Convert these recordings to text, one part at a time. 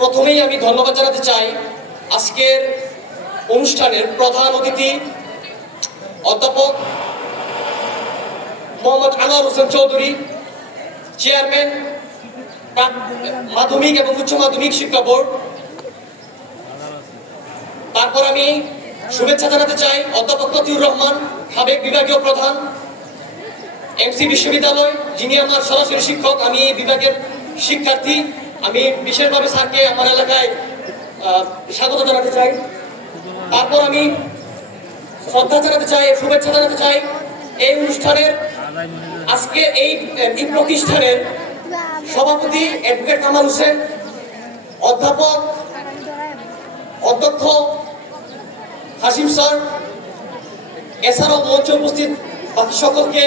প্রথমেই আমি ধন্যবাদ জানাতে চাই আজকের অনুষ্ঠানের প্রধান অতিথি অধ্যাপক মোহাম্মদ আনোয়ার হোসেন চৌধুরী, চেয়ারম্যান মাধ্যমিক এবং উচ্চ মাধ্যমিক শিক্ষা বোর্ড। তারপর আমি শুভেচ্ছা জানাতে চাই অধ্যাপক মতিউর রহমান, সাবেক বিভাগীয় প্রধান, এমসি বিশ্ববিদ্যালয়, যিনি আমার সরাসরি শিক্ষক। আমি এই বিভাগের শিক্ষার্থী। আমি বিশেষভাবে স্যারকে আমার এলাকায় স্বাগত জানাতে চাই। তারপর আমি শ্রদ্ধা জানাতে চাই, শুভেচ্ছা জানাতে চাই এই অনুষ্ঠানের আজকে এই প্রতিষ্ঠানের সভাপতি অ্যাডভোকেট কামাল হোসেন, অধ্যাপক অধ্যক্ষ হাসিম স্যার, এছাড়াও মঞ্চে উপস্থিত বাকি সকলকে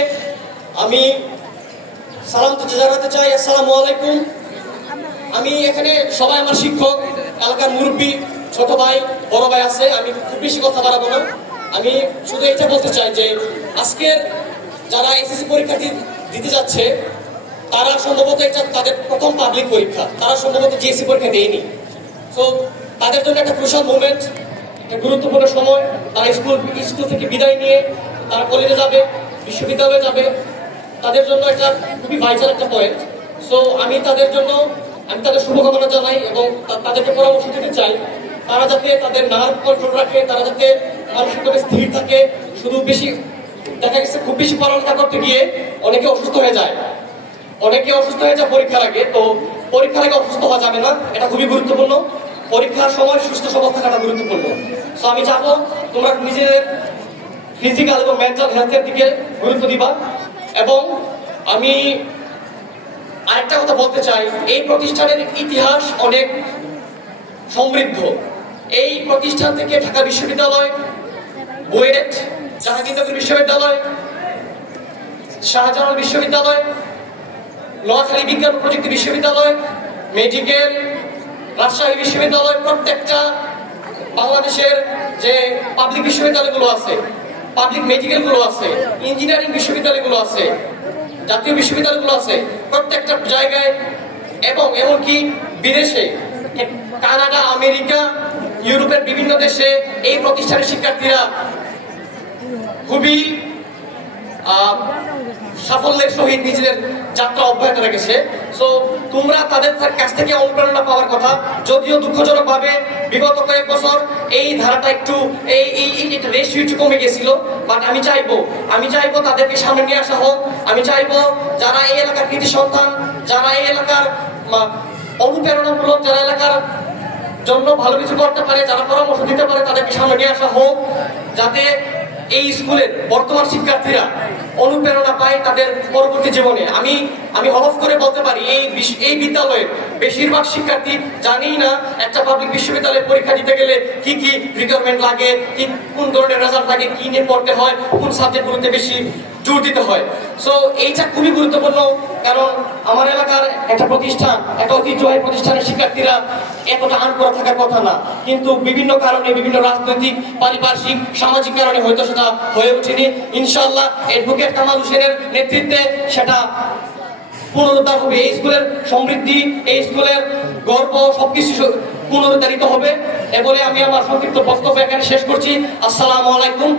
আমি সালাম জানাতে চাই। আসসালামু আলাইকুম। আমি এখানে সবাই আমার শিক্ষক, এলাকার মুরব্বী, ছোট ভাই, বড় ভাই আছে। আমি খুব বেশি কথা বাড়াবো না। আমি শুধু এটা বলতে চাই যে আজকের যারা এসএসসি পরীক্ষা দিতে যাচ্ছে তারা সম্ভবত এটা তাদের প্রথম পাবলিক পরীক্ষা, তারা সম্ভবত জিএসসি পরীক্ষা দেয়নি। তো তাদের জন্য একটা ক্রুশাল মুভমেন্ট, গুরুত্বপূর্ণ সময়। তারা স্কুল থেকে বিদায় নিয়ে তারা কলেজে যাবে, বিশ্ববিদ্যালয়ে যাবে, তাদের জন্য এটা খুবই ভাইটাল একটা পয়েন্ট। সো আমি তাদের শুভকামনা জানাই এবং তাদেরকে পরামর্শ দিতে চাই তারা যাতে তাদের নার্ভ কন্ট্রোল রাখে, তারা যাতে মানসিকভাবে স্থির থাকে। শুধু বেশি দেখা গেছে খুব বেশি পড়ালেখা করতে গিয়ে অনেকে অসুস্থ হয়ে যায় পরীক্ষার আগে। তো পরীক্ষার আগে অসুস্থ হওয়া যাবে না, এটা খুবই গুরুত্বপূর্ণ। পরীক্ষার সময় সুস্থ সবল থাকাটা গুরুত্বপূর্ণ। সো আমি চাবো তোমরা নিজেদের ফিজিক্যাল এবং মেন্টাল হেলথের দিকে গুরুত্ব দিবা। এবং আমি আরেকটা কথা বলতে চাই, এই প্রতিষ্ঠানের ইতিহাস অনেক সমৃদ্ধ। এই প্রতিষ্ঠান থেকে ঢাকা বিশ্ববিদ্যালয়, বুয়েট, জাহাঙ্গীরনগর বিশ্ববিদ্যালয়, শাহজালাল বিশ্ববিদ্যালয়, নোয়াখালী বিজ্ঞান ও প্রযুক্তি বিশ্ববিদ্যালয়, মেডিকেল, রাজশাহী বিশ্ববিদ্যালয়, প্রত্যেকটা বাংলাদেশের যে পাবলিক বিশ্ববিদ্যালয়গুলো আছে, পাবলিক মেডিকেলগুলো আছে, ইঞ্জিনিয়ারিং বিশ্ববিদ্যালয়গুলো আছে, জাতীয় বিশ্ববিদ্যালয়গুলো আছে, প্রত্যেকটা জায়গায় এবং এমনকি বিদেশে, কানাডা, আমেরিকা, ইউরোপের বিভিন্ন দেশে এই প্রতিষ্ঠানের শিক্ষার্থীরা খুবই সাফল্যের সহিত নিজেদের যাত্রা অব্যাহত রেখেছে। সো তোমরা তাদের কাছ থেকে অনুপ্রেরণা পাওয়ার কথা। যদিও দুঃখজনক ভাবে বিগত কয়েক বছর এই ধারাটা একটু রেশিও একটু কমে গেছিল, বাট আমি চাইবো তাদেরকে সামনে নিয়ে আসা হোক। আমি চাইবো যারা এই এলাকার কৃতি সন্তান, যারা এই এলাকার অনুপ্রেরণামূলক, যারা এলাকার জন্য ভালো কিছু করতে পারে, যারা পরামর্শ দিতে পারে, তাদেরকে সামনে নিয়ে আসা হোক, যাতে এই স্কুলের বর্তমান শিক্ষার্থীরা অনুপ্রেরণা পায় তাদের পরবর্তী জীবনে। আমি হলফ করে বলতে পারি এই বিদ্যালয়ের বেশিরভাগ শিক্ষার্থী জানেই না একটা পাবলিক বিশ্ববিদ্যালয়ে পরীক্ষা দিতে গেলে কি কি রিকোয়ারমেন্ট লাগে, কোন ধরনের রেজাল্ট লাগে, কি নিয়ে পড়তে হয়, কোন সাবজেক্টগুলোতে বেশি জোর দিতে হয়। সো এইটা খুবই গুরুত্বপূর্ণ, কারণ আমার এলাকার একটা প্রতিষ্ঠান, একটা ঐতিহ্যবাহী প্রতিষ্ঠানের শিক্ষার্থীরা এতটা আনপড়া থাকার কথা না, কিন্তু বিভিন্ন কারণে, বিভিন্ন রাজনৈতিক, পারিপার্শ্বিক, সামাজিক কারণে হয়তো সেটা হয়ে ওঠেনি। ইনশাআল্লাহ অ্যাডভোকেট কামাল হোসেনের নেতৃত্বে সেটা পুনরুদ্ধার হবে। এই স্কুলের সমৃদ্ধি, এই স্কুলের গর্ব সবকিছু পুনরুদ্ধারিত হবে। এ বলে আমি আমার সংক্ষিপ্ত বক্তব্য এখানে শেষ করছি। আসসালামু আলাইকুম।